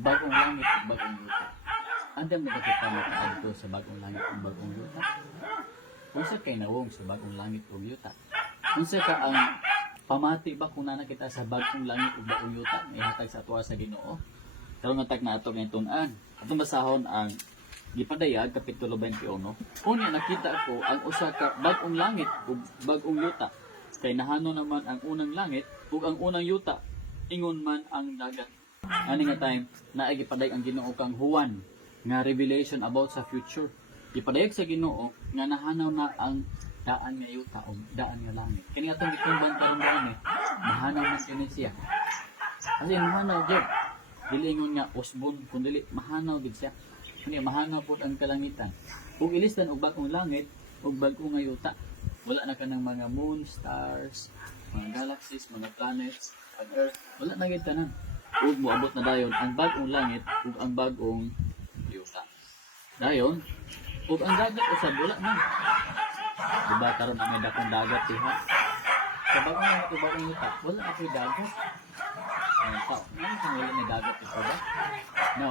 bagong langit ug bagong yuta. Andam na kita makaadto sa bagong langit ug bagong yuta. Unsa kay nawong sa bagong langit ug yuta? Unsa ka ang pamati ba kung nana kita sa bagong langit ug bagong yuta ihatag sa tuwa sa Ginoo? Karon nga tag na ato nga tun-an. Atong basahon ang gipadayag kapitulo 21. Unya nakita ko ang usa ka bagong langit ug bagong yuta. Kay nahano naman ang unang langit ug ang unang yuta ingon man ang dagat. Ani nga time naay gipadayag ang Ginoo kang Juan nga revelation about sa future. Gipadayag sa Ginoo nga nahanaw na ang daan nga yuta o daan nga langit. Kani atong gituban karon gani, mahanaw man kini siya. Kasi mahanaw gyud. Dili ingon nga usbon kun dili mahanaw gid siya. Kani mahanaw pud ang kalangitan. Ug ilistan og bagong langit ug bagong nga yuta. Wala na kanang mga moon, stars, mga galaxies, mga planets, ang earth. Wala na gid tanan. Ug moabot na dayon ang bagong langit ug ang bagong yuta. Dayon, ug ang dagat usab wala na. Diba karon ang may dakong dagat diha. Sa bagong langit ug bagong yuta, wala na koy dagat. Ano kung wala na dagat ito ba? No.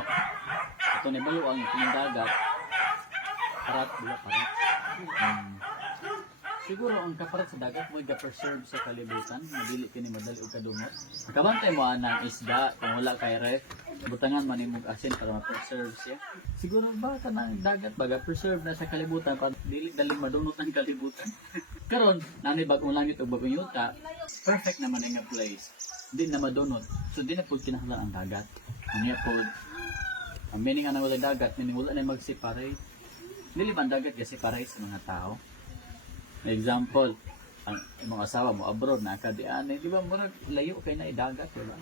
Ito ni balo ang itong dagat. Parat wala parat. Siguro ang kaparat sa dagat mo ga-preserve sa kalibutan, madili kini madali og kadumot. Kabantay mo anang isda kung wala kay ref, butangan man imong asin para ma-preserve siya. Siguro ba kanang dagat ba ga-preserve na sa kalibutan para dili dali madunot ang kalibutan. Karon nani bagong langit ug bagong yuta, perfect naman nga place. Di na madunot. So di na pud kinahanglan ang dagat. Unya pud ang meaning nga wala dagat, meaning wala na mag-separate. Dili man dagat ga-separate sa mga tao. Example, ang mga asawa mo abroad na kadian, di ba murag layo kay na idagat, di ba?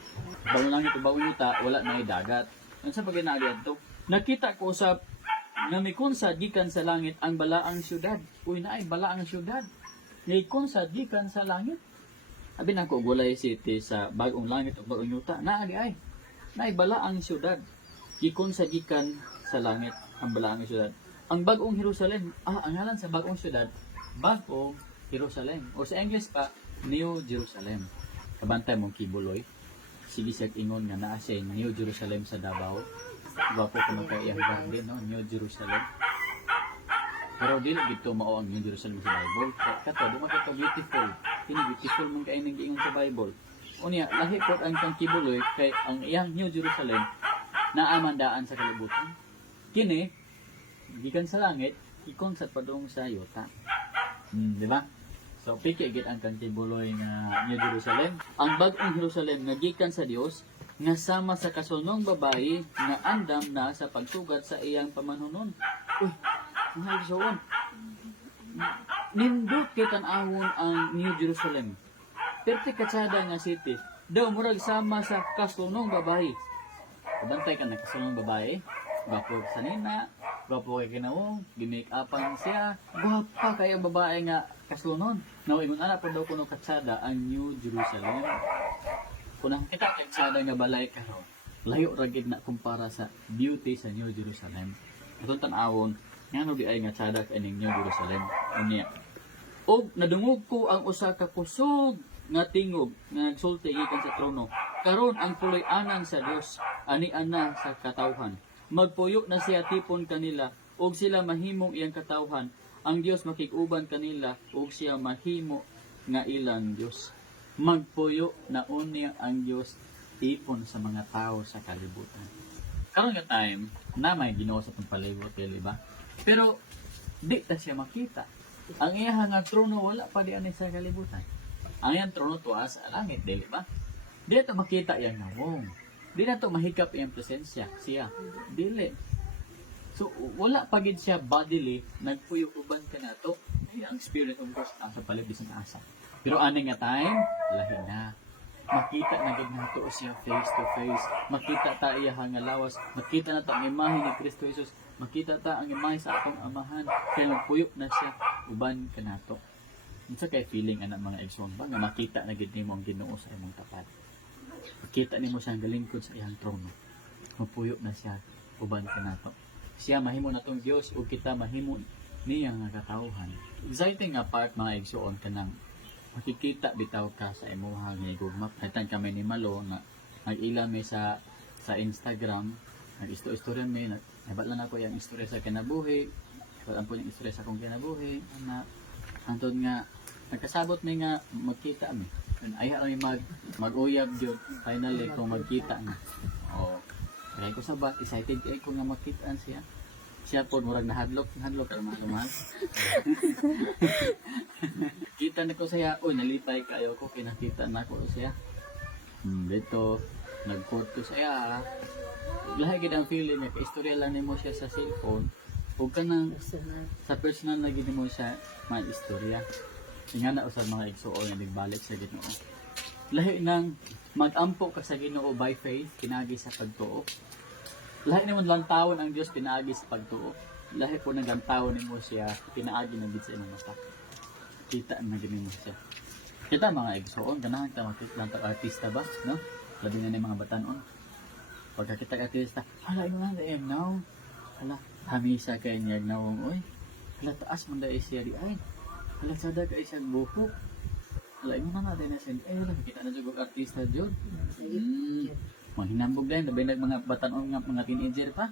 Bagong langit o bagong yuta, wala na idagat. Ano sa paginaagad to? Nakita ko sa namikunsa gikan sa langit ang balaang syudad. Uy na ay balaang syudad. Naikunsa gikan sa langit. Abi na ko Gulay City sa bagong langit o bagong yuta. Naagi ay. Naay balaang syudad. Gikunsa gikan sa langit ang balaang syudad. Ang bagong Jerusalem, ang ngalan sa bagong syudad, bagong Jerusalem. O sa English pa, New Jerusalem. Kabantay mong kibuloy. Sige siya ingon nga naa siya New Jerusalem sa Davao. Gwapo ko magkaiyang garden, no? New Jerusalem. Pero dili gito mao ang New Jerusalem sa Bible. Kato, di man beautiful. Kini beautiful mong kayo nag-ingon sa Bible. Unya, lahi po ang kang kibuloy kay ang iyang New Jerusalem naamandaan sa kalibutan. Kini, gikan sa langit, ikon sa padung sa yuta. Di ba? So, piki gid ang kantibuloy nga New Jerusalem. Ang bagong Jerusalem nga gikan sa Dios nga sama sa kasunong babayi nga andam na sa pagsugat sa iyang pamanunon. Uy, mahal soon. Nindot kay tan-awon ang New Jerusalem. Perti katsada nga city. Daw murag sama sa kasunong babayi. Kabantay ka na kasunong babayi. Gwapo sa nina, gwapo kay kinawong, gimake upan siya, gwapa kay ang babae nga kaslunon. Now, ingon ana pa daw kuno katsada ang New Jerusalem. Kung kita katsada nga balay karon, layo ra gid na kumpara sa beauty sa New Jerusalem. Atong tan-awon, ngano di ay nga tsada kaning New Jerusalem. Unya. Og nadungog ko ang usa ka kusog nga tingog nga nagsulti gikan sa trono. Karon ang puloy-anan sa Dios ani ana sa katawhan. Magpuyo na siya tipon kanila, ug sila mahimong iyang katawhan. Ang Dios makig-uban kanila, ug siya mahimo nga ilang Dios. Magpuyo na unya ang Dios tipon sa mga tao sa kalibutan. Karon nga time, na may Ginoo sa itong palibot, di ba? Pero, di ta siya makita. Ang iyang nga trono, wala pa di anay sa kalibutan. Ang iyang trono tuwa sa langit, di ba? Di ito makita iyang nawong. Di na to mahikap iyang presensya siya. Dili. So, wala pa gid siya bodily, nagpuyo-uban ka na to. Ay, ang spirit of course, sa palit bisan asa. Pero ani nga time, lahi na. Makita na gid nato siya face to face. Makita ta iya nga lawas. Makita na ta ang imahe ni Kristo Jesus. Makita ta ang imahe sa atong amahan. Kaya magpuyo na siya, uban ka nato. Unsa kay feeling ana mga igsoon ba nga makita na gid nimo ang Ginoo sa imong tapat. Makita nimo siya ang galingkod sa iyang trono. Mapuyo na siya, uban ka nato. Siya mahimo natong Dios ug kita mahimo niya nga katawhan. Exciting nga part mga igsoon kanang makikita bitaw ka sa imuha nga gugma. Kaitan kami ni Malo na nag-ila may sa sa Instagram, nag-istorya may, nabat lang ako yung istorya sa kinabuhi, wala po yung istorya sa akong kinabuhi, na, antod nga, nagkasabot may nga, magkita mi. Ay, mag-uyab yun, finally, kung magkita nga. O, kaya ko sabat, excited kayo kung nga magkitaan siya. Siya po, murag nahadlok ang mga mahal. Kita na ko siya, nalipay kayo ko, kinakita na ko siya. Dito, nag-quote ko siya. Lahat gid ang feeling niya, kaistorya lang nimo siya sa cellphone. Huwag ka nang, sa personal na gid mo siya, istorya. Nga na sa mga igsuon nga nagbalik sa Ginoo. Lahi nang mag-ampo ka sa Ginoo by faith, pinagi sa pagtuo. Lahi naman lang tawon ang Dios pinaagi sa pagtuo. Lahi po nagantawon nimo siya, pinaagi na gid sa imong mata. Kita na gid nimo siya. Kita mga igsuon ganahan ta makita artista ba, no? Labi na ni mga batan-on. Pagka kita artista, hala imo na now. Hala, hamisa kay niya nawong oy. Hala taas man dai siya di ay. Hala sada kay siya buhok. Hala imo na natin na siya. Hala kita na jud artista jud. Manghinambog dahil, labi nag mga batanon nga mga teenager pa.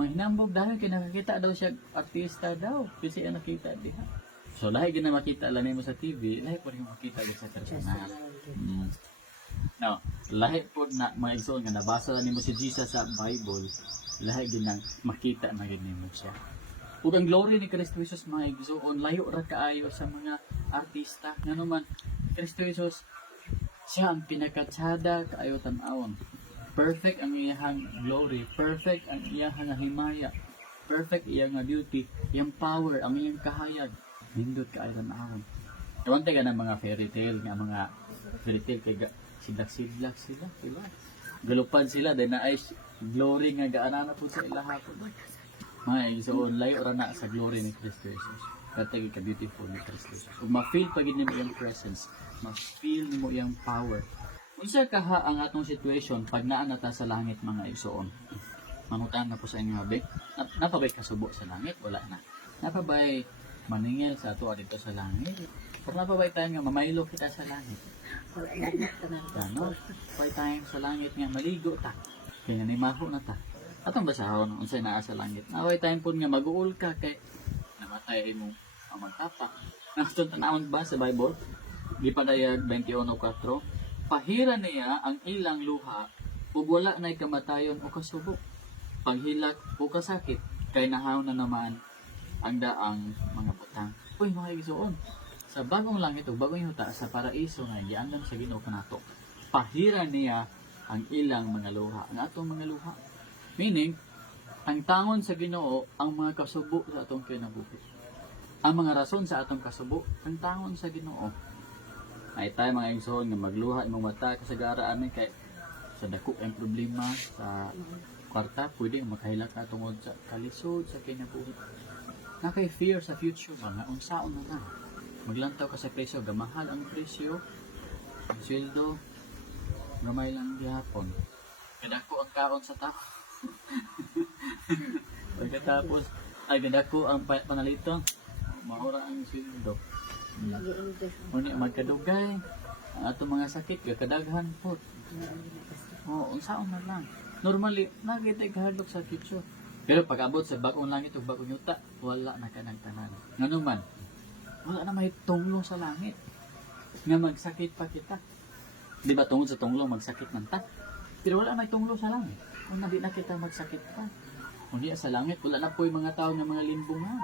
Manghinambog dahil kaya nakakita daw siya artista daw. Kasi siya nakita diha. So lahi gina makita lang mo sa TV, lahi po rin makita sa personal. No, lahi po na mga igsoon nga nabasa lang mo si Jesus sa Bible, lahi ginang makita na gid nimo siya. Ug ang glory ni Kristo Jesus mga igsoon, layo ra kaayo sa mga artista. Ngano man Kristo Jesus siya ang pinakatsada kaayo tan-awon. Perfect ang iyang glory, perfect ang iyang himaya, perfect iyang beauty, iyang power, ang iyang kahayag. Nindot ka ayon ahon. Kawante ka ng mga fairy tale, kay sidlak sila, diba? Galupad sila, dahil na ay glory nga gaanana po sa ilaha po. Mga igsoon, layo ra na sa glory ni Kristo Jesus. Katagi ka beautiful ni Kristo Jesus. Kung ma-feel pagid nimo iyang presence, ma-feel nimo iyang power. Unsa kaha ang atong situation pag naa na ta sa langit mga igsoon? Mamutan na po sa inyo abi. Napabay kasubo sa langit? Wala na. Napabay maningil sa ato dito sa langit. Pero napabay tayo nga mamaylo kita sa langit. Ano? Napabay tayo sa langit nga maligo ta. Kaya nga nimaho na ta. Atong basahon unsay naa sa langit. Napabay tayo po nga mag-uul ka kay namatay mo ang magtapa. Nakatun tanawon ba sa Bible? Gipadayag 21:4. Pahira niya ang ilang luha ug wala na'y kamatayon o kasubok. Paghilak o kasakit kay nahaw na naman ang daang mga butang. Uy mga igsoon, sa bagong langit o bagong yuta sa paraiso nga giandan sa Ginoo kanato. Pahira niya ang ilang mga luha, ang atong mga luha. Meaning, ang tangon sa Ginoo ang mga kasubo sa atong kinabuhi. Ang mga rason sa atong kasubo, ang tangon sa Ginoo. Ay tayo mga igsoon nga magluha imong mata kasagaran amin kay sa dako ang problema sa kwarta pwede makahilak na tungod sa kalisod sa kinabuhi. Nakay fear sa future mga unsaon na na. Maglantaw ka sa presyo, gamahal ang presyo. Ang sweldo gamay lang gihapon. Kadako ang kaon sa tao. Pagkatapos ay kadako ang panalito. Mahura ang sweldo. Muni magkadugay ang atong mga sakit kadaghan po. Unsaon na lang. Normally nagitay kahadlok sa future. Pero pag abot sa bagong langit o bagong yuta, wala na ka nagtanan. Ngano man, wala na may tunglo sa langit nga magsakit pa kita. Di ba tungod sa tunglo magsakit man ta? Pero wala may tunglo sa langit. Kung nabi na kita magsakit pa. Kung di sa langit, wala na po yung mga tao ng mga limbungan.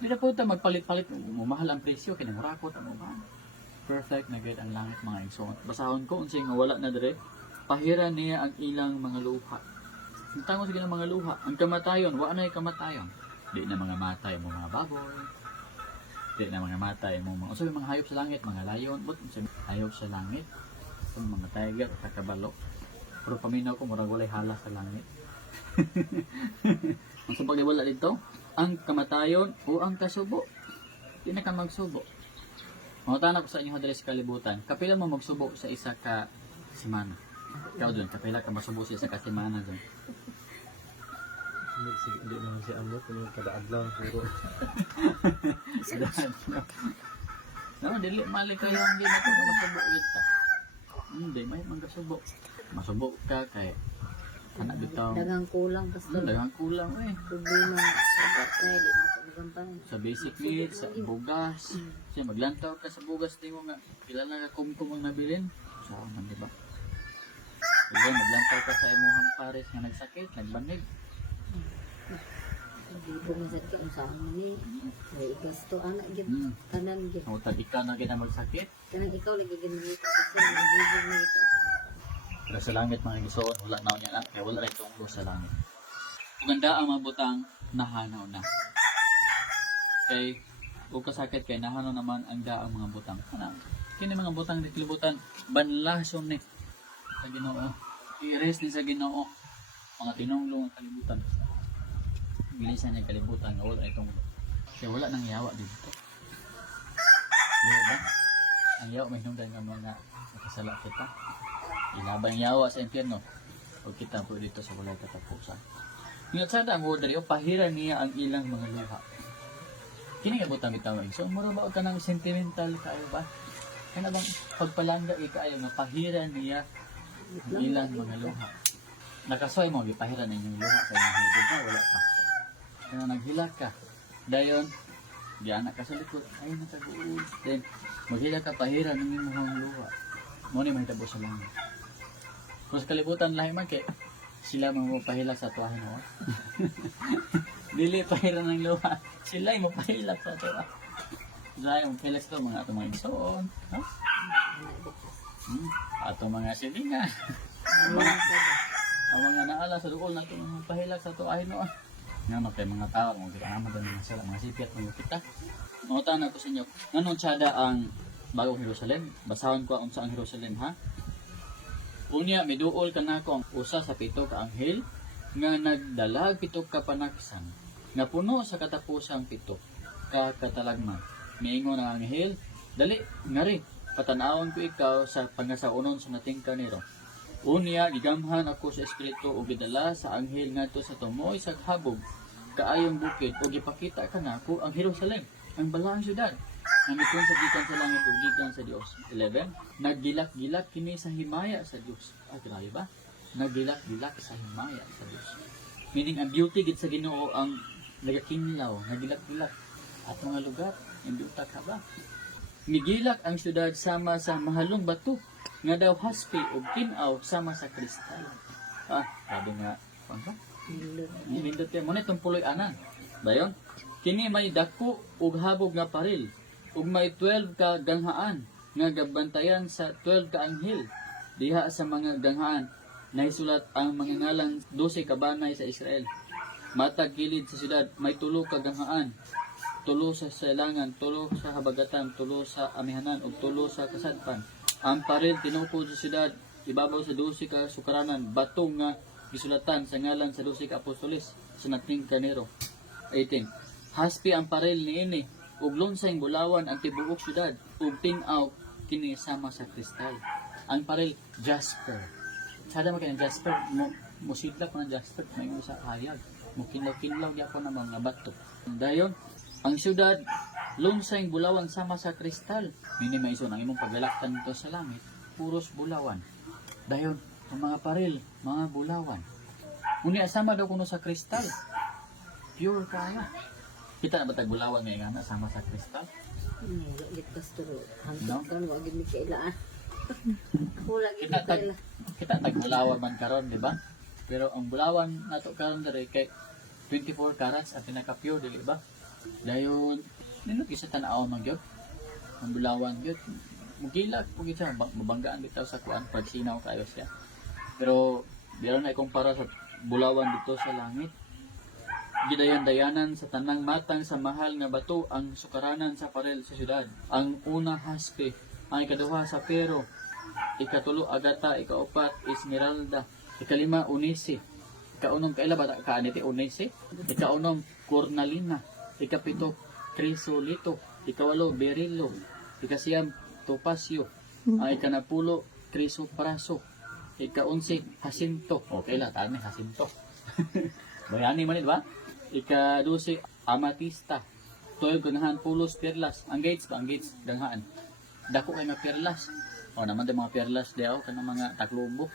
Di na po ito magpalit-palit, mahal ang presyo, kinamurakot ang uman. Perfect na gayud ang langit mga igsoon. Basahon ko, unsay nga wala na dire, pahira niya ang ilang mga luha. Ang tango sa mga luha, ang kamatayon, wala na yung kamatayon. Di na mga matay mo mga baboy, di na mga matay mo mga, usay mga hayop sa langit, mga layon, but usay hayop sa langit, mga tiger, kakabalo. Pero paminaw ko, murag walay hala sa langit. Ang sabag wala dito, ang kamatayon o ang kasubo. Di na ka magsubo. Mangutana ko sa inyo hadres kalibutan, kapila mo magsubo sa isa ka semana? Ikaw dun, kapila ka masubo sa isa ka semana dun? Hindi naman si Amot, yung kada-adlaw siguro. No, dili mali kayo ang ginagawa na masubo yun ta. Hindi, may magkasubo. Masubo ka kay Anak bitaw. Dagang kulang pastor. Daghang kulang eh. Problema sa kaya di makagampan. Sa basic needs, sa bugas. Kasi maglantaw ka sa bugas, di mo nga, kilala ka kumkum ang nabilin. Saan man, di ba? Kaya maglantaw ka sa imuhang pares nga nagsakit, nagbangig. Hindi po nga ka usahan mo ni. Ay gasto anak gid Hmm. tanan gid. Ang utang ikaw na gina magsakit. Kanang ikaw lagi ginamit kasi nagiging na ito. Pero sa langit mga gisuon, wala na niya na. Kaya wala rin tunggo sa langit. Maganda ang mga butang, nahanaw na. Kay, kung kasakit kay nahanaw naman ang daang mga butang. Ano? Kini mga butang di kalibutan, banlason ni sa Ginoo. I-rest ni sa Ginoo. Mga tinunglong ang kalibutan. Bilisan niya kalibutan nga wala rin tunggo. Kaya wala nang yawa dito. Di ba? Ang yawa may hinungdan ng mga nakasala kita. Ilaban yawa sa impyerno. Huwag kita po dito sa walay katapusan. Ngayon sana ang order yung pahiran niya ang ilang mga luha. Kini nga butang bitaw so mura ba ka ng sentimental kayo ba? Kaya bang pagpalangga ikayo nga pahiran niya ang ilang mga luha. Nakasoy mo gipahiran ninyong luha sa inyong higod na wala ka. Kaya naghilak ka. Dayon di anak ka sa likod ay nakaguod. Then maghilak ka pahiran ng inyong luha. Mo ni mahitabo sa langit. Kung sa kalibutan lahi man kay sila magpahilak sa tuwahin mo. Dili pahiran ng luha. Sila yung mapahilak sa tuwa. Sila yung mapahilak sa tuwa mga atong mga igsoon. No? Atong mga silinga. Ang mga naala sa duol na ito mga pahilak sa tuwahin mo. Nga no kay mga tao mo kita naman din mga sila mga sipiat mo kita. Mangutan na ko sa inyo. Anong tsada ang bagong Jerusalem? Basahan ko ang sa Jerusalem ha. Unya, miduol ka na ko ang usa sa pito ka anghel nga nagdalag pito ka panaksan nga puno sa katapusang pito ka katalagman. Miingon ang anghel, dali, ngari, patanawon ko ikaw sa pangasaunon sa nating kaniro. Unya, gigamhan ako sa espiritu o gidala sa anghel ngadto sa tumoy sa habog kaayong bukid o gipakita ka na ko ang Jerusalem, ang balaang syudad. Namitun sa gikan sa langit ug gikan sa Dios. 11. Naggilak-gilak kini sa himaya sa Dios. Grabe ba? Naggilak-gilak sa himaya sa Dios. Meaning ang beauty gid sa Ginoo ang nagakinlaw, nagilak-gilak at mga lugar hindi utak ka ba? Migilak ang syudad sama sa mahalong bato nga daw haspe ug tin-aw sama sa kristal. Sabi nga, ano? Nindot yan mo na itong puloy anan. Dayon, kini may dako ug habog nga paril ug may 12 ka ganghaan nga gabantayan sa 12 ka anghel. Diha sa mga ganghaan nahisulat ang mga ngalang 12 ka banay sa Israel. Matag gilid sa siyudad may 3 ka ganghaan, 3 sa silangan, 3 sa habagatan, 3 sa amihanan ug 3 sa kasadpan. Ang paril tinukod sa siyudad ibabaw sa 12 ka sukaranan, bato nga gisulatan sa ngalan sa 12 ka apostoles sa nating kanero. 18. Haspi ang paril niini ug lonsay bulawan ang tibuok syudad ug tin-aw kini sama sa kristal. Ang paril jasper. Sada man kay jasper mo musidlak man jasper may usa hayag. Mo kinlaw-kinlaw di ako na mga bato. Dayon ang syudad lonsay bulawan sama sa kristal. Mini maison ang imong paglalaktan nito sa langit puros bulawan. Dayon ang mga paril, mga bulawan. Unya sama daw kuno sa kristal. Pure kaya. Kita na ba tagbulawan may nga sama sa kristal? Git pastor. No? Hanggang kan wa gid mi kailaan. Wala gid Kita kaila. tagbulawan man karon, di ba? Pero ang bulawan nato karon diri kay 24 carats at pinaka-pure dili ba? Dayon nindot isa tan-aw man gyud. Ang bulawan gyud mugilak pug siya mabanggaan bitaw sa kuan pag sinaw kayo siya. Pero diyan na ikumpara sa bulawan dito sa langit. Gidayan-dayanan sa tanang matang sa mahal nga bato ang sukaranan sa parel sa syudad. Ang una haspe, ang ikaduha sapero, ikatulo agata, ikaupat esmeralda, ikalima unisi, ikaunom kaila ba kaaniti unisi, ikaunom cornalina, ikapito crisolito, ikawalo berilo, ikasiyam topasyo, ang ikanapulo crisopraso, ika-11 jacinto. Okay la tani jacinto. Bayani man ba? Ika-12 amatista. 12 ganahan pulos perlas. Ang gates ba? Ang gates ganghaan. Dako kay nga perlas. O naman din mga perlas daw kanang mga taklubo.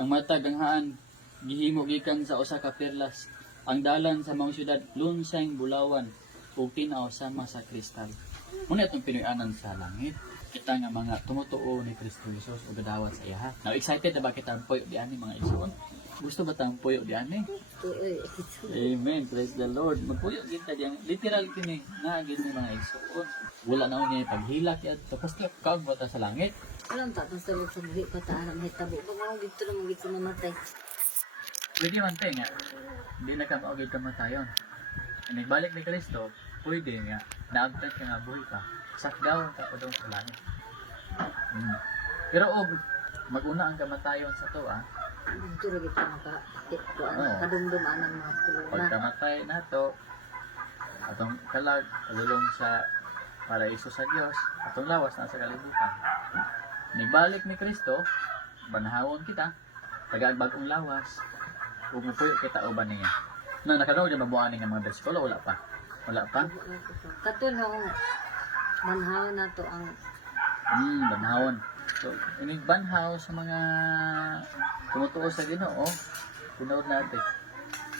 Ang mata ganghaan gihimo gikan sa usa ka perlas. Ang dalan sa mga syudad lunsang bulawan ug tinaw sama sa kristal. Muna itong pinuyanan sa langit. Kita nga mga tumutuo ni Kristo Jesus o gadawat sa iya. Now excited na ba kita ang puyo di ani mga igsoon? Gusto ba tang puyo di ani? Amen. Praise the Lord. Magpuyo kita diyan. Literal kini na gid ni mga igsoon. Wala na niya paghilak yat. Tapos kaog ba ta sa langit? Alam ta, sa loob sa buhi pa ta, alam hitabo. Pag mga dito na magit sa mamatay. Pwede man tayo nga. Hindi na ka maugid kamatayon. Nagbalik ni Kristo, pwede nga. Naabtan ka nga buhay pa. Sakdaw ka pa doon sa langit. Pero mag-una ang kamatayon sa to Dito na gito maka, Oo. kadumdumaan ng mga pulo na. pagkamatay na to, atong kalag, kalulong sa paraiso sa Diyos, atong lawas na sa kalibutan. Nagbalik ni Kristo, banahawon kita, tagag bagong lawas, ug mupuyo kita uban niya. Na nakanood yung mabuhanin ng mga bersikulo, wala pa. Wala pa? Katunong, manhaw na to ang Banhawon. So, banhaw sa mga tumutuo sa Ginoo, tinuod natin.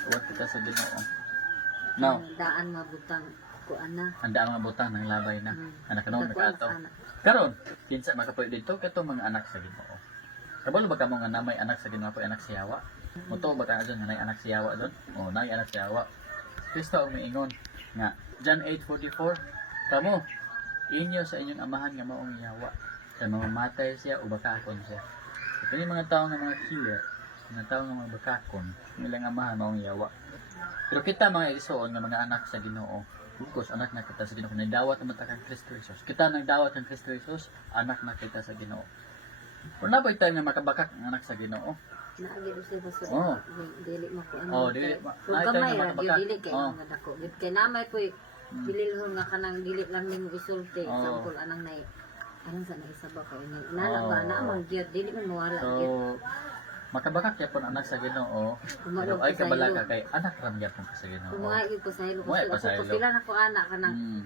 Uwat kita sa Ginoo. Now, daan mabutang kuan na. handa ang mga butang ng labay na. Anak ka noon, Kakuan nakaato. sa anak. Karon, kinsa makapoy dito, kato mga anak sa Ginoo. Kabalo ba ka mo nga namay anak sa Ginoo, anak sa Yawa? Muto ba ka dyan nga nay anak sa Yawa doon? O, nay anak sa Yawa. Kristo ang miingon nga, John 8:44, kamo, inyo sa inyong amahan nga maong Yawa. Sa mamamatay siya o bakakon siya. Ito yung mga tao nga mga killer, mga tao nga mga bakakon, nilang amahan maong Yawa. Pero kita mga isoon nga mga anak sa Ginoo, bukos anak na kita sa Ginoo. Kung nagdawat naman ta kang Kristo Jesus, kita nagdawat kang Kristo Jesus, anak na kita sa Ginoo. Kung napoy tayo nga makabakak ang anak sa Ginoo, Naagi do siya baso. Oo. Dili mo ko Oo, dili. Kung Ay, gamay tayo ra makabaka. dili kay Oo. mga dako. Gid kay namay ko pililhon nga kanang dili lang nimo isulti. Oo. Sampol anang nay anong sa naisaba ko ini. Nana Oo. ba na man gyud dili man mawala gyud. so, makabakak kaya po ang anak sa Ginoo, pero ay kabalaka kay anak ram gyapon ka sa Ginoo. Kumuha gyud ko sa ilo Kumuha kasi pa sa ako ilo. pila na ko anak kanang Mm.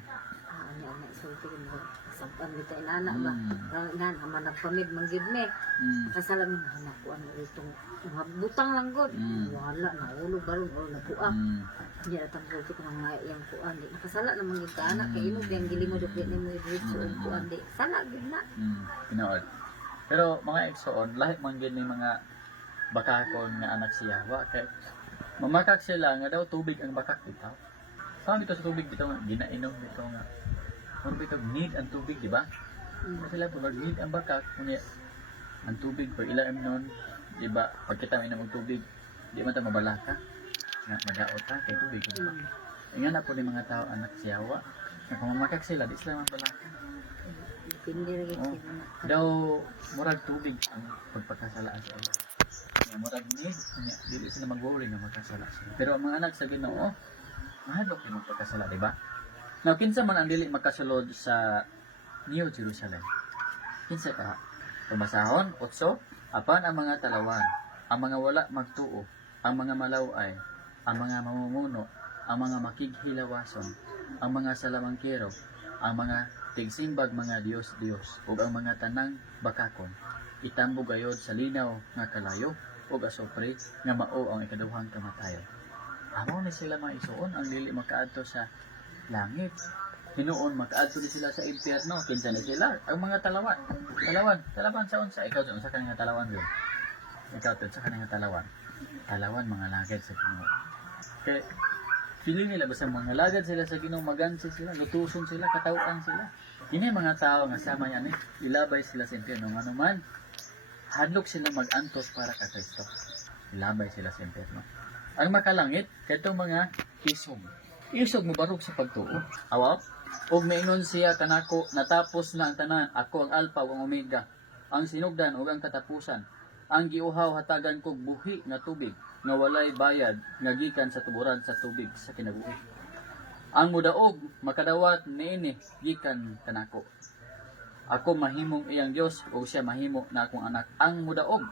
ano isulti ko mo. Sampan bitaw inana ba. Mm. Nan man nagpamid man gyud me. Mm. Kasalam anak ko ano itong mga butang lang gud. Mm. Wala na ulo baron ulo na puak. Mm. Hindi na tang bulto kung mga iyang kuan di. Nakasala naman yung kaanak kay imo diyang gilimod ug ni mo i-reach ug kuan di. Sala gid na. Tinood. Pero mga igsoon, lahi man gyud ni mga bakakon nga anak sa Yawa kay mamakak sila nga daw tubig ang bakak bitaw. Saan ito sa tubig bitaw nga ginainom bitaw nga. Kung bitaw need ang tubig, di ba? Kasi sila po need ang bakak kunya ang tubig pag ilaan nun, di ba? Pag kita minom ng tubig, di man ta mabalaka. Nga madaot ta kay tubig. Di ba? Nga na po ni mga tao anak sa Yawa. Nga kung mamakak sila, di sila mabalaka. Depende ra gid Oo. sila na. Daw murag tubig ang pagpakasalaan sa Allah. Nga murag need, nga dili sila mag-worry nga magkasala sila. Pero ang mga anak sa Ginoo, mahadlok yung magpakasala, di ba? Now, kinsa man ang dili makasulod sa New Jerusalem? Kinsa ka? Pabasahon, 8, apan ang mga talawan, ang mga wala magtuo, ang mga malaway, ang mga mamumuno, ang mga makighilawason, ang mga salamangkero, ang mga tigsimbag mga Diyos, ug ang mga tanang bakakon, itambo gayod sa linaw nga kalayo, ug asopre nga mao ang ikaduhang kamatayon. Amo ni sila mga isuon ang dili makaadto sa langit. Hinuon makaadto ni sila sa impyerno. Kinsa ni sila? Ang mga talawan. Talawan sa unsa? Ikaw sa unsa ka nga talawan yun? Ikaw sa kanang talawan. Talawan mga lagad sa Ginoo. Kaya feeling nila basta mga lagad sila sa Ginoo, magansi sila, lutuson sila, katawaan sila. Ini mga tao nga sama yan ilabay sila sa impyerno ngano man. Hadlok sila mag-antos para kay Kristo. Ilabay sila sa impyerno. Ang makalangit, katong mga isog. Isog mo barog sa pagtuo. Awa, ug maingon siya kanako, natapos na ang tanan, ako ang Alpha ug ang Omega, ang sinugdan ug ang katapusan. Ang giuhaw hatagan kog buhi nga tubig, nga walay bayad, nga gikan sa tuburan sa tubig sa kinabuhi. Ang mudaog, makadawat niini, gikan kanako. Ako mahimong iyang Dios ug siya mahimo na akong anak. Ang mudaog,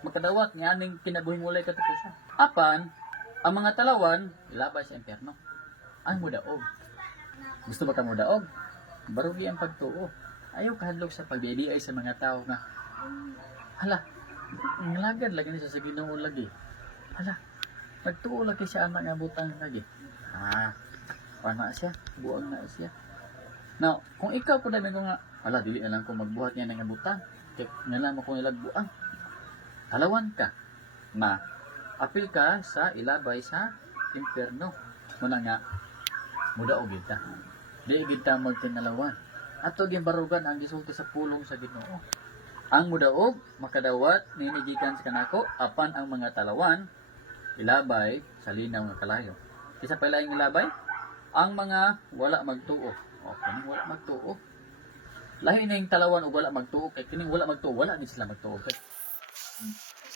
makadawat nga aning kinabuhing walay katapusan. Apan ang mga talawan ilabay sa impyerno. Ang mudaog. Gusto ba ka mudaog? Barugi ang pagtuo. Ayaw kahadlok sa pagdidiay sa mga tao nga hala, Ngalagad lagi ni sa Ginoo lagi. Hala, nagtuo lagi siya anak nga butang lagi. Pana siya, buang na siya. Now, kung ikaw po namin ko nga, hala, dili na lang ko magbuhat niya ng butang. Kaya nga lang ako nilagbuang. Halawan ka. Apil ka sa ilabay sa impyerno. Muna nga, muda o kita. Di kita magtinalawan. Ato ginbarugan ang gisulti sa pulong sa Ginoo. Ang mudaog makadawat ninigikan sa kanako apan ang mga talawan ilabay sa linaw nga kalayo. Isa pa laing ilabay ang mga wala magtuo. O kining wala magtuo. Lahi na yung talawan o wala magtuo kay kining wala magtuo wala din sila magtuo.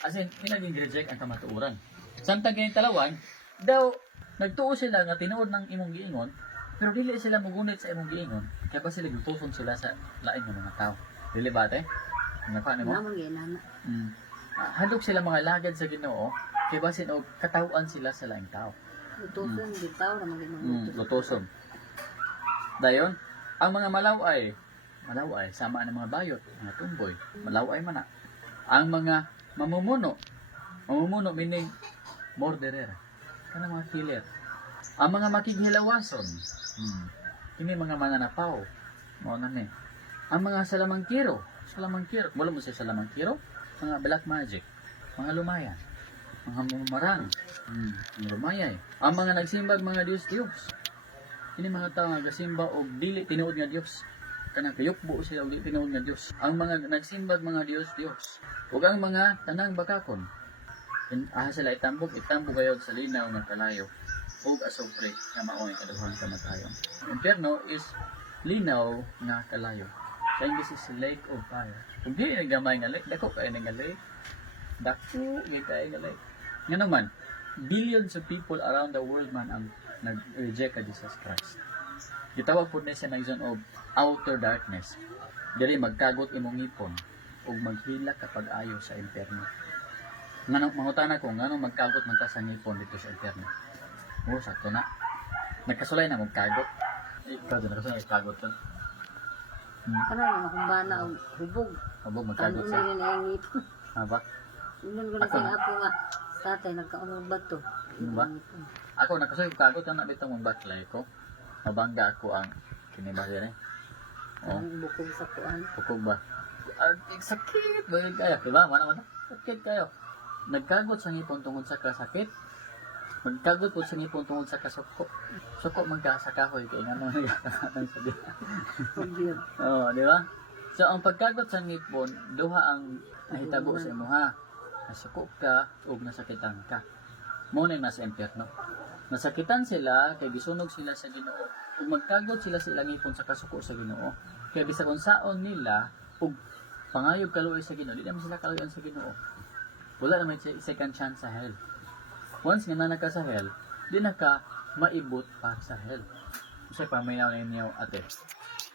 As in, pinaging reject ang kamatuoran. Samtang kayong talawan, daw nagtuo sila nga tinuod ng imong giingon, pero dili sila mugunit sa imong giingon, kaya ba sila gutuson sila sa lain ng mga tao. Dili ba te? Ano mo? Namang ginana. Handog sila mga lagad sa Ginoo, kaya basin og katawan sila sa laing tao. Utuson din tao namang ginang Lutoson. Dayon, ang mga malaway, sama ng mga bayot, mga tumboy, malaway man na. Ang mga mamumuno meaning murderer, kanang mga killer. Ang mga makighilawason, kini mga mananapaw, mao na ni. Ang mga salamangkiro, wala mo sa salamangkiro, mga black magic, mga lumayan, mga mumarang, mga lumayay. Ang mga nagsimbag mga Diyos, kini mga tao nga gasimba og dili tinuod nga Dios. Kanang kayukbo sila og dili tinuod nga Dios. Ang mga nagsimbag mga Diyos, ug ang mga tanang bakakon. Sila itambog gayod sa linaw nga kalayo ug asupre nga mao ang kaduhang kamatayon. Impierno is linaw nga kalayo. Sa English is lake of fire. Kung di na gamay nga lake, dako kayo nga lake. Dako kayo nga lake. Nga naman, billions of people around the world man ang nag-reject ka Jesus Christ. Gitawag po na siya ng zone of outer darkness. Diri magkagot imong ngipon ug maghila kapag ayo sa impierno. Nganong mangutana ko nganong magkagot man ta sa ngipon dito sa impierno. Sakto na. Nagkasulay na magkagot. Ikaw din nagkasulay magkagot to. Ano na kung bana og hubog. Hubog Ano magkagot na sa. yun ang ngipon. Ba? Inon ko na Ako sa na. ako nga. Tatay nagkaunong bato. Ba? Ako nagkasulay magkagot ang nabitaw mong baklay ko. Mabangga ako ang kinibahir eh. Ang bukog sa kuan. Pukog ba? Sakit ba kayo? Diba? Mana? Sakit kayo. Nagkagot sa ngipon tungod sa kasakit. Magkagot po sa ngipon tungod sa kasuko. Suko magkasa kahoy kaya nga mga nagkakaroon sa di. Pagbiyo. Oo, di ba? So, ang pagkagot sa ngipon, duha ang nahitabo sa imo ha. Nasuko ka o nasakitan ka. Muna yung nasa impyerno. Nasakitan sila, kaya gisunog sila sa Ginoo. Kung magkagot sila sa ilang ngipon sa kasuko sa Ginoo, kaya bisag unsaon nila, ug pangayog kaluoy sa Ginoo, di naman sila kaluoyan sa Ginoo. Wala naman second chance sa hell. Once nga na ka sa hell, di na ka maibot pa sa hell. Kasi paminaw na inyo ate.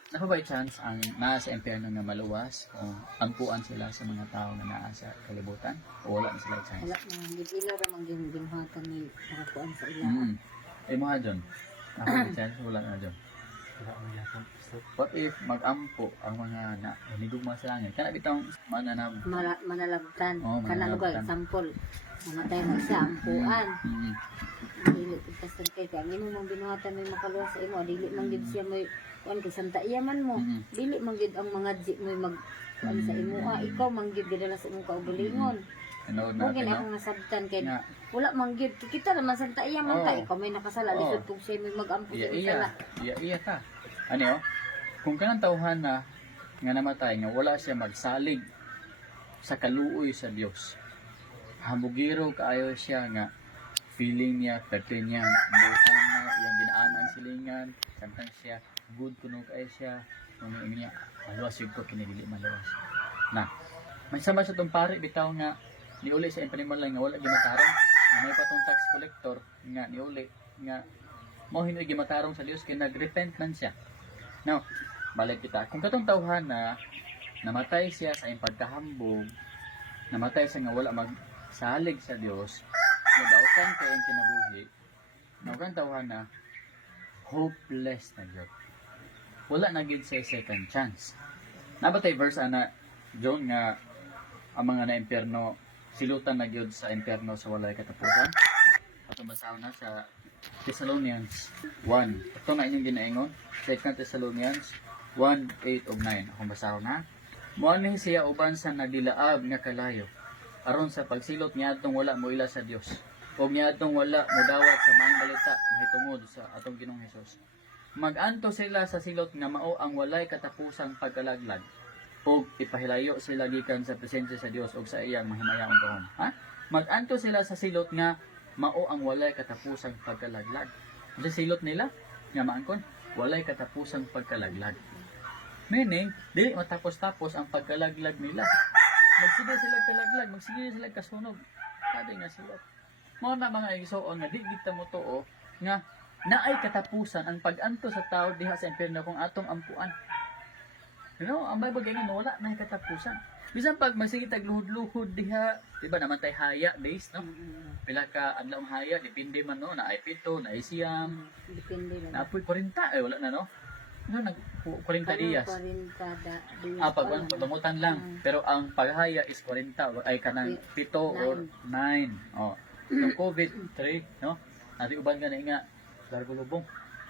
Napa ba chance ang nasa impyerno na maluwas o ampuan sila sa mga tao na naa sa kalibutan? O wala na sila chance? Wala na. Hindi ila ramang ginhatan ni nakakuan sa ila. Eh mga John, ako na chance, wala na John. Wala ang yakon. What if mag-ampo ang mga hinigugma sa langit? Kana bitang mananab. Manalagtan. Oo, Kanang lugar, manalagtan. example. Namatay mo siya, ampuan. Dili ipastan kay kaya mo mong binuhatan may makaluwas sa imo, dili man gid siya may kuan kay santa iyaman mo. Dili man gid ang mga may mag kuan sa imo. Ikaw man gid gidala sa imong kaugalingon. Ano Kung natin, ako no? nga sabtan kay Nga. wala man gid kita naman santa iyaman ka, Oo. ikaw may nakasala Oo. lisod kung siya may mag-ampo sa Iya sala. iya ka. Ano? Kung kanang tawhan na nga namatay nga wala siya magsalig sa kaluoy sa Dios. Hambugiro kaayo siya nga feeling niya, perte niya, bukan na, iyang ginaanan silingan, samtang siya, good kuno kaayo siya, kung niya, maluwas yun ko, kinidili maluwas. Na, may sama sa itong pare, bitaw nga, niuli sa impaniman lang nga wala gimatarong, may patong tax collector, nga niuli, nga, mo hindi gimatarong sa Dios, kaya nag-repent man siya. Now, balik kita, kung katong tawhan na, namatay siya sa iyang pagkahambog, namatay siya nga wala magsalig sa Dios, nagautan kayo ang kinabuhi, naukan tawhan na, hopeless na Diyos. Wala na gid siya second chance. Nabatay verse ana, John nga, ang mga na-impyerno silutan na gyud sa impyerno sa walay katapusan. Ato basahan na sa Thessalonians 1. Ito na inyong ginaingon. 2 Thessalonians 1:8 ug 9. Akong basahon na. Muani siya uban sa nagdilaab nga kalayo. Aron sa pagsilot niadtong wala mo ila sa Dios. O niadtong wala mo dawat sa maayong balita mahitungod sa atong Ginoong Hesus. Mag-anto sila sa silot nga mao ang walay katapusang pagkalaglag. O ipahilayo sila gikan sa presensya sa Dios o sa iyang mahimayaong kahon. Ha? Mag-anto sila sa silot nga mao ang walay katapusang pagkalaglag. Sa silot nila nga maangkon walay katapusang pagkalaglag. Meaning, dili matapos-tapos ang pagkalaglag nila. Magsige sila kalaglag, magsige sila kasunog. Sabi nga sila. Mga na mga igsoon nga di kita mo to nga naay katapusan ang pag-anto sa tao diha sa impyerno kung atong ampuan. You know, ang Bible ganyan wala na katapusan. Bisan pag magsige tag luhod-luhod diha, di ba naman tay haya days, no? Pila ka adlaw haya, depende man no, na ay 7, na ay 9, Depende na na. apoy 40, ay wala na no. No, nag 40 diyas. 40 diyas. Pagbamutan lang. Pero ang paghaya is 40 ay kanang 7 or 9. Oh. Yung COVID 3, no? Ati uban ka na nga gargulubong.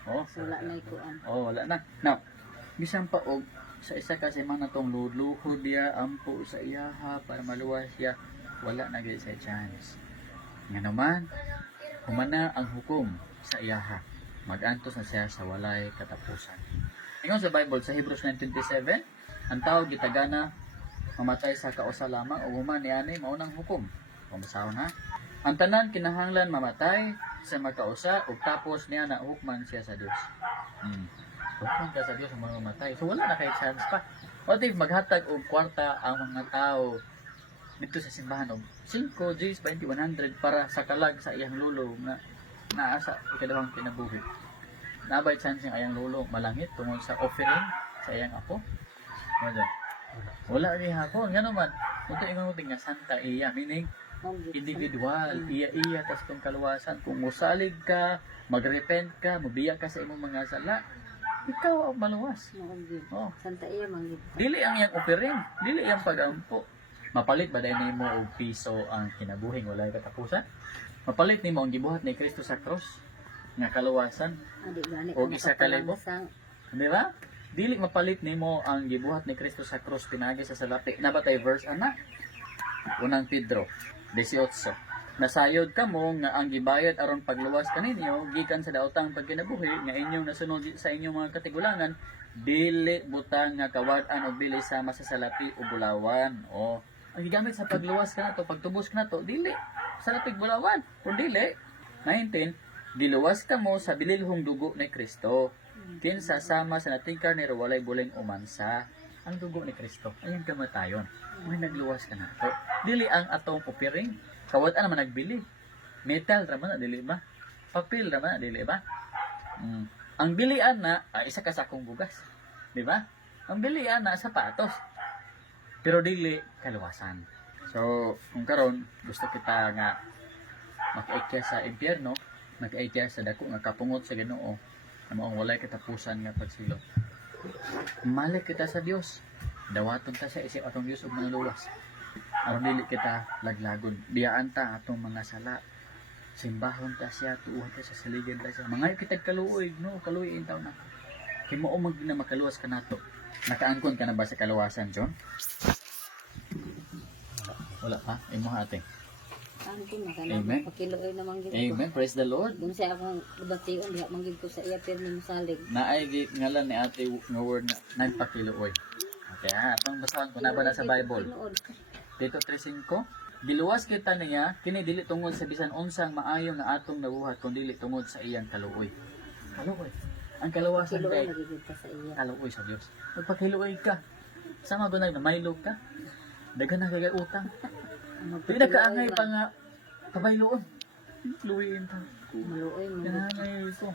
Oh. So, wala na ikuan. Oh, wala na. Now, bisan pa og sa isa kasi man natong luhod diya ampo sa iyaha para maluwas siya, wala na gyud sa chance. Nga naman, humana ang hukom sa iyaha. Mag-antos na siya sa walay katapusan. Ingon sa Bible sa Hebrews 9:27, ang tao gitagana mamatay sa kausa lamang o human niani maunang hukom. Pamasaw na. Ang tanan kinahanglan mamatay sa magkausa ug tapos niya na hukman siya sa Dios. Hukman ka sa Dios ang mga mamatay. So wala na kay chance pa. What if maghatag og kwarta ang mga tao dito sa simbahan og 5 Gs 20 100 para sa kalag sa iyang lulo na naasa ikadawang kinabuhi. Nabay chance yung ayang lolo malangit tungod sa offering sa iyang apo. Wala rin hapon. Nga naman, kung ito ingon nga santa iya, meaning individual, iya tas kung kaluwasan. Kung musalig ka, magrepent ka, mabiya ka sa imong mga sala, ikaw ang maluwas. Oh. Santa iya manggid. Dili ang iyang offering, dili ang pagampo. Mapalit ba dahil nimo og piso ang kinabuhing walay katapusan? Mapalit nimo ang gibuhat ni Kristo sa cross nga kaluwasan o isa ka libo. Di ba? Dili mapalit nimo ang gibuhat ni Kristo sa cross pinagi sa salapi. Na ba kay verse ana? Unang Pedro 18. Nasayod kamo nga ang gibayad aron pagluwas kaninyo gikan sa daotang pagkinabuhi nga inyong nasunod sa inyong mga katigulangan dili butang nga kawad-an o bili sama sa salapi o bulawan. O ang gigamit sa pagluwas ka nato, pagtubos ka nato, dili sa lapig bulawan. Kung dili, 19, giluwas ka mo sa bililhong dugo ni Kristo. Kinsa sama sa nating karne walay buling umansa. Ang dugo ni Kristo, ayang kamatayon. May nagluwas ka na. So, dili ang atong offering. Kawad-an naman nagbili. Metal naman na, dili ba? Papel naman na, dili ba? Ang bilian na, isa ka sakong bugas. Di ba? Ang bilian na, sapatos. Pero dili, kaluwasan. So, kung karon gusto kita nga makaikya sa impyerno, nag-aitya sa dako nga kapungot sa Ginoo na maong walay katapusan nga pagsilot. Malik kita sa Dios. Dawaton ta sa isip atong Dios ug manuluwas. Aron dili kita laglagon. Biyaan ta atong mga sala. Simbahon ta siya, tuuhan ta sa saligan ta siya. Mga kitag kaluoy, no, kaluoy intaw na. Himuo mag na makaluwas ka nato. Nakaangkon ka na ba sa kaluwasan, John? Wala pa, imo ate. Amen. Pakiluoy na manggid ko. Amen. Praise the Lord. Dun sa akong bation diha manggid ko sa iya pirmi mosalig. Naay ngalan ni ate nga word na nagpakiluoy. Okay, atong basahan ko na ba na sa Bible. Dito 3:5. Giluwas kita niya kini dili tungod sa bisan unsang maayo nga atong nabuhat kun dili tungod sa iyang kaluoy. Kaluoy. Ang kaluwasan kay kaluoy sa Dios. Magpakiluoy ka. Sama gunay na maylo ka. Daghan na kagay utang. Pwede kaangay pa nga kabayloon. Luwiin pa. Maluoy mo. Kanangay ko.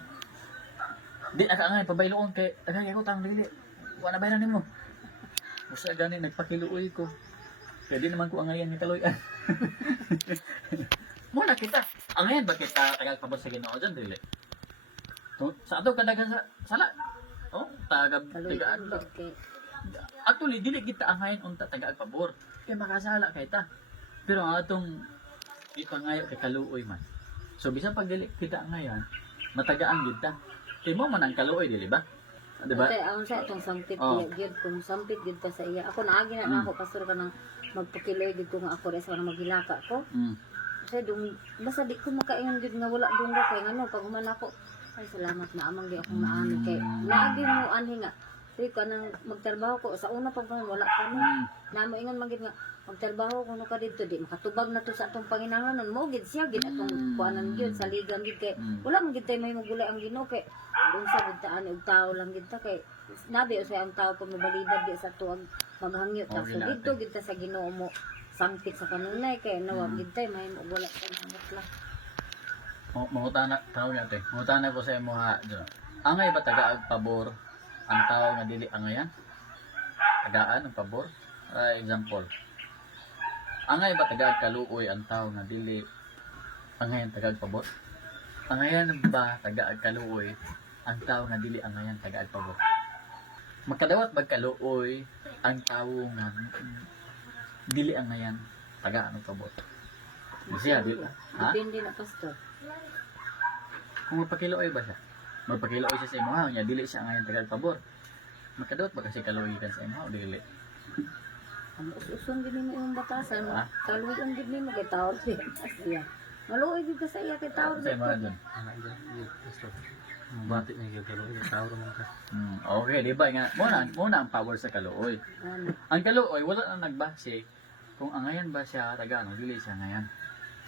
Di nakaangay pabayloon kay daghan ko tang dili. Wa na bayaran nimo. Usa gani nagpakiluoy ko. Pwede naman ko angayan ni kaloyan. Muna kita. Angayan ba kita tagal pa sa Ginoo diyan dili? Sa ato kadagan sa sala. Oh, tagab tigaan lang. Actually, dili kita angayon unta taga pabor. Kay makasala kay ta. Pero ang atong ipangayo kay kaluoy man. So bisan pag dili kita angayon, matagaan gid ta. Kay mo man ang kaluoy dili ba? Di ba? Ate, ang sa itong sampit Oh. gid kung sampit gid pa sa iya. Ako naagi na ako pastor ka nang magpakiloy gid ko nga ako res na maghilaka ko. Mm. Kasi basta di ko makaingon gid nga wala dungga kay ngano pag human ako. Ay salamat na amang di akong naani kay naagi mo anhi nga. Di ka nang magtrabaho ko sa una pag wala pa no. Namo ingon man gid nga magtrabaho ko no ka dito di makatubag na to sa atong panginahanglanon mo gid siya gid atong kuanan gyud sa ligang gid kay wala man gid tay may magulay ang Ginoo kay unsa gid ta ani og tao lang gid ta kay nabi usay ang tao pag mabalibad di sa tuwag maghangyo ta so dito gid ta sa Ginoo mo sangkit sa kanunay kay nawag gid tay may wala pa nang lang. Mangutana tawag natin. Mangutana ko sa imo ha. Angay ba tagaag pabor ang tao nga dili angayan? Tagaan ang pabor? Example. Angay ba tagaag kaluoy ang tao nga dili angayan tagaag pabor? Angayan ba tagaag kaluoy ang tao nga dili angayan tagaag pabor? Makadawat ba kaluoy ang tao nga dili angayan tagaan ang pabor? Siya, ha? Depende na pastor. Kung magpakiluoy ba siya? Magpakiluoy siya sa imo ha, nya dili siya ngayon tagal pabor. Makadot ba kasi kaluoy kan sa imo ha, o dili? Ang usun gid nimo imong batasan Ah. kaluoy gid nimo kay tawag siya. Maluoy gid ka sa iya kay tawag Sa imo dun. Anak dyan, pastor. Batik na yung galo, yung tao naman ka. Okay, di ba nga muna ang power sa kaluoy. Ano? Ang kaluoy wala nang nagbase kung angayan ba siya taga ano, dili siya ngayon.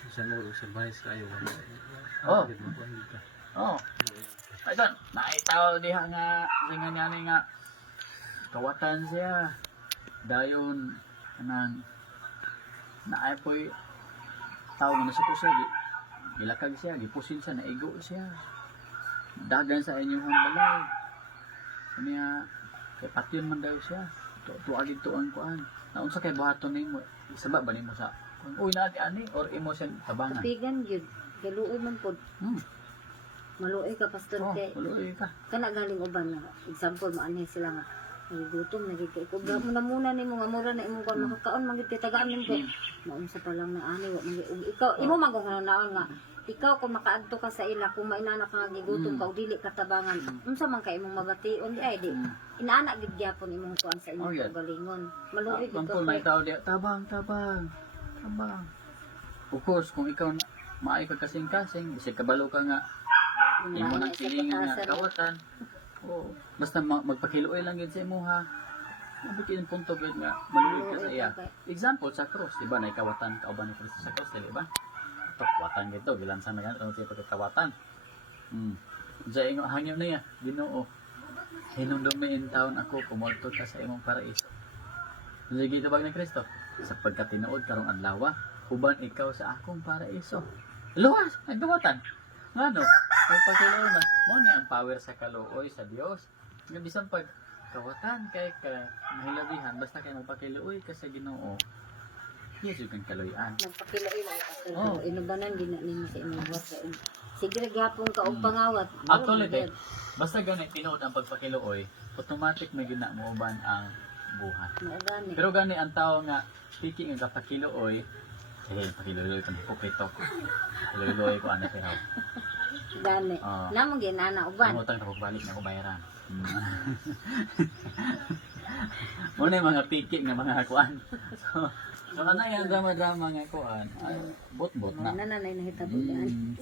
Siya mo, siya bahis kayo. Oh. Oh. Ay don, naitaw diha nga dengan nga nga kawatan siya. Dayon kanang naay poy tao nga nasuko siya gilakag siya, gipusin siya, naigo siya. Dagan sa inyong balay. Kanya kay patyon man daw siya. Tuagid tuan kuan. Naunsa kay buhaton nimo? Isaba ba nimo sa uy naati ani or imo siya tabangan? Kapigan gyud. Kay luoy man pod. Maluoy ka pastor Oh, kay uloy ka. kana galing uban nga example mo ani sila nga nagigutom nagikaikog muna nimo nga mura na imo kan makakaon man gid kay tagaan nimo kay maunsa pa lang na ani wa man ug ikaw imo man kung naon nga ikaw kung makaadto ka sa ila kung mainana ka nga gigutom ka ug dili ka tabangan unsa man kay imong mabation di ay di inaana gid gyapon imong kuan sa imong Oh, yeah. galingon maluoy gid Mampul ka na kay tao diya, tabang. Of course, kung ikaw maayo ka kasing-kasing, isig kabalo ka nga, imo nang silingan nga kawatan. Oh, basta magpakiluoy lang yun sa imo ha. Mabuti yung punto gid nga maluwid ka sa iya. Example sa cross, di ba? Naikawatan kauban ni Kristo sa cross, di ba? Ito, kawatan dito, gilansan na yan, ano siya pagkakawatan. Diyan yung hangyo na yan, Ginoo. Hinumdumin taon ako, kumulto ka sa imong paraiso. Sige ito bag ni Kristo, sapagkat tinuod karong adlaw, uban ikaw sa akong paraiso. Luwas, nagkawatan. Ngano? May pagkiluoy man. Mo ni ang power sa kaluoy sa Dios. Nga bisan pag kawatan kay ka mahilabihan basta kay magpakiluoy ka sa Ginoo. Yes, you can kaluyan. magpakiloy lang pastor Oh. inubanan din na nimo sa imong buhat kay sige gyapon ka og pangawat Actually, basta ganit tinuod ang pagpakiluoy, automatic may gina mo uban ang buhat. mao gani Pero gani ang tao nga speaking ng kapakiluoy, pakiluoy ko pukito ko. Pakiluoy ko ano pero. gani Ah. namong ginana uban Ang utang na pagbalik na ko bayaran. Muna yung mga piki nga mga kuan. So ano yung drama-drama nga kuan? Ay, bot-bot na. nananay nahitabo yan Mm.